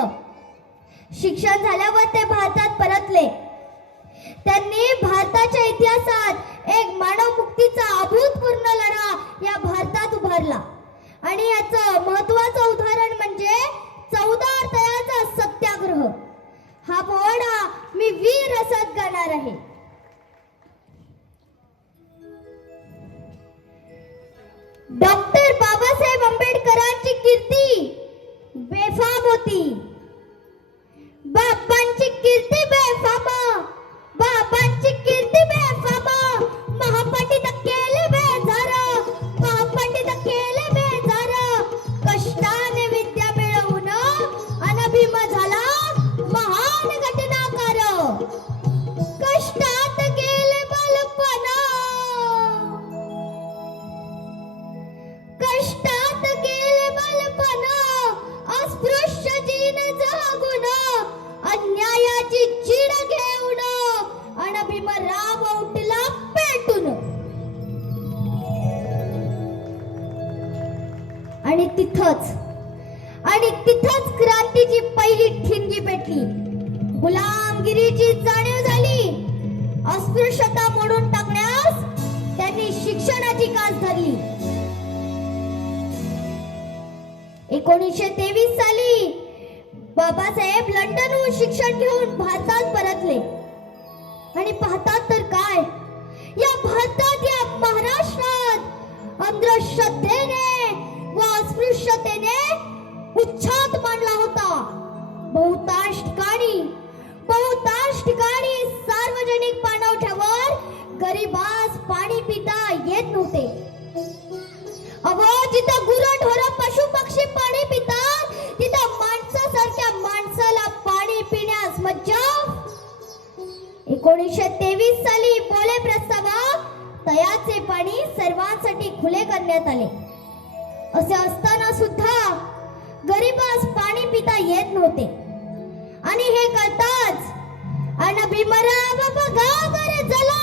होतं. शिक्षण झाल्यावर ते भारतात परतले. त्यांनी भारताच्या इतिहासात एक मानव मुक्तीचा अभूतपूर्ण लढा या भारतात उभारला. आणि याचं महत्वाचं उदाहरण म्हणजे चौदा तयाचा सत्याग्रह. हा पोवाडा मी वीर रसत गाणार आहे. डॉक्टर बाबासाहेब आंबेडकरांची कीर्ती बेफाम होती. बाबांची कीर्ती बेफाम अस्पृश्यता मोडून टाकण्यास त्यांनी शिक्षणाची कास धरली. एकोणीसशे तेवीस साली बाबासाहेब लंडनहून शिक्षण घेऊन भारतात परतले. आणि पाहतात तर काय? या भारतात या महाराष्ट्रात अंधश्रद्धेने व अस्पृश्यतेने उच्छाद मांडला होता. बहुतांश ठिकाणी बहुतांश ठिकाणी सार्वजनिक पाणवठ्यावर गरीबास पाणी पिता येत नव्हते. अहो जिथं गुरंढोर पशु पक्षी पाणी पितात तिथं माणसासारख्या माणसाला पाणी पिण्यास मज्जा. एकोणीसशे तेवीस साली बोले प्रस्तावात तयाचे पाणी सर्वांसाठी खुले करण्यात आले. असे असताना सुद्धा गरीबास पाणी पिता येत नव्हते. आणि हे करताच अन भीमराव बघागर जला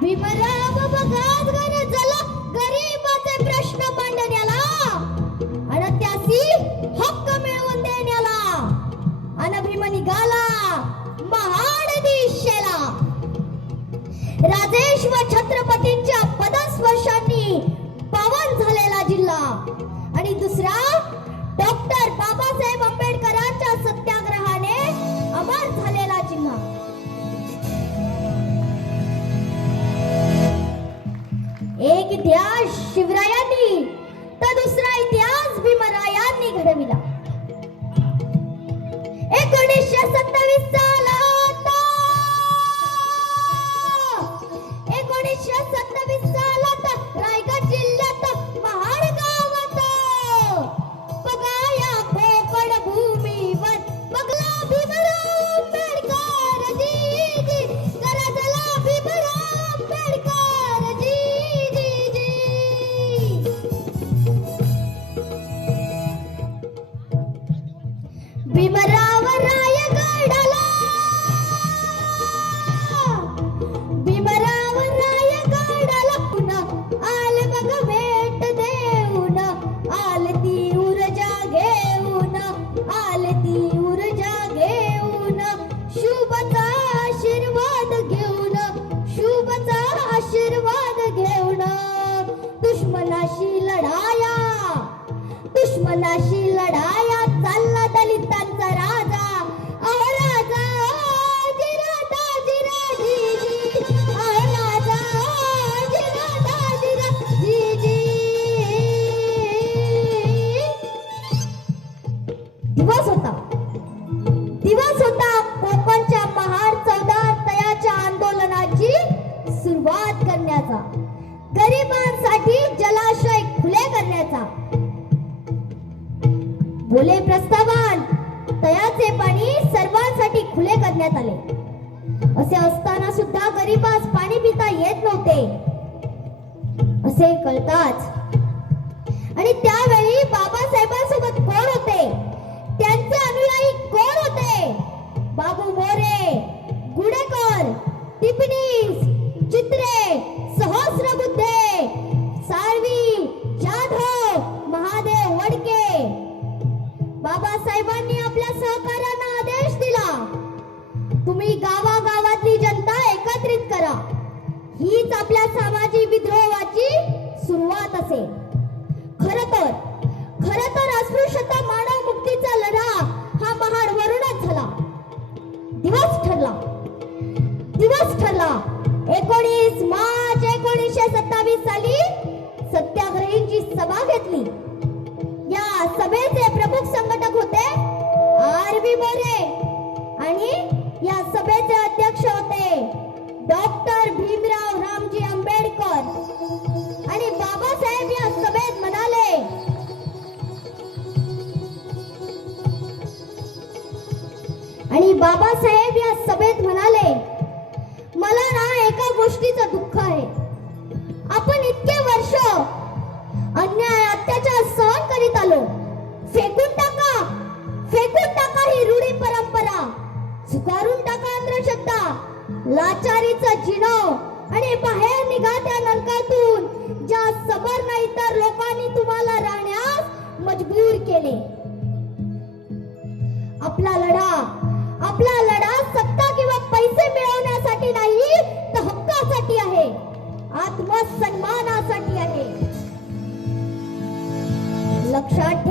भीमराव बघागर जला गरीबाचे प्रश्न मांडण्याला. आणि त्यासी हक्क मिळवून देण्याला. अन भीम निघाला महाड दिशेला. राजेश व दुश्मनाशी लढाया चालला दलितांचा राजा. असे कळताच आणि त्यावेळी बाबासाहेबांसोबत कोण होते? त्यांचे अनुयायी कोण होते? बाबू मोरे गुडेकर टिपणीस चित्रे सहस्रबुद्धे साळवी जाधव महादेव वडके. बाबासाहेबांनी आपल्या सहकार्यांना आदेश दिला. तुम्ही गावागावातली हीच आपल्या सामाजिक विद्रोहाची सुरुवात असे. खर तर खर तर अस्पृश्यता मानव मुक्तीचा लढा हा महाड वरूनच झाला. दिवस ठरला. दिवस ठरला. एकोणीस मार्च एकोणीसशे सत्तावीस साली सत्याग्रहींची सभा घेतली. या सभेचे प्रमुख संघटक होते आर बी मोरे आणि या सभेचे अध्यक्ष होते डॉक्टर बाबासाहेब या सभेत म्हणाले मला ना एका गोष्टीचं दुःख आहे. आत्मसन्मानासाठी आहे. लक्षात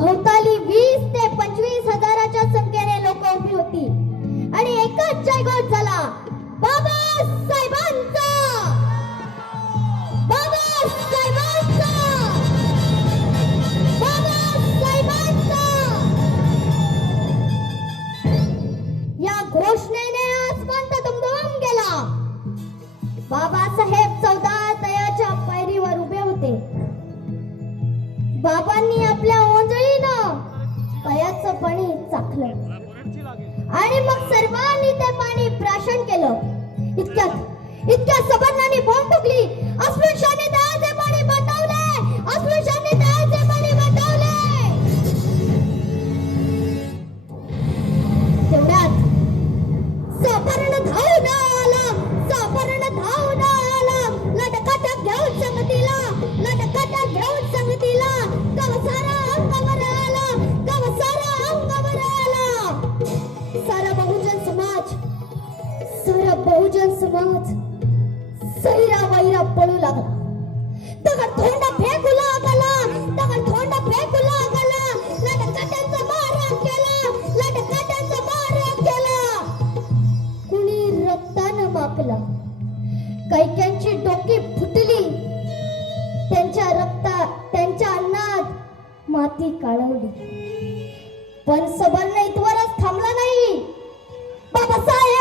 भोवताली वीस ते पंचवीस हजाराच्या संख्येने लोक उभी होती. आणि एकच जयघोष झाला. बाबासाहेबांचा बाबासाहेबांचा बाबासाहेबांचा या घोषणेने आसमान दुमदुम गेला. बाबासाहेब चौदा तयाच्या पायरीवर उभे होते. बाबांनी आपल्या तयाचं पाणी चाखलं. आणि मग सर्वांनी ते पाणी प्राशन केलं. इतक्यात इतक्या सबर्णांनी बोंब फुकली टाकला. कैक्यांची डोकी फुटली. त्यांच्या रक्तात त्यांच्या अन्नात माती काळवली. पण सबर्ण इथवरच थांबला नाही. बाबासाहेब!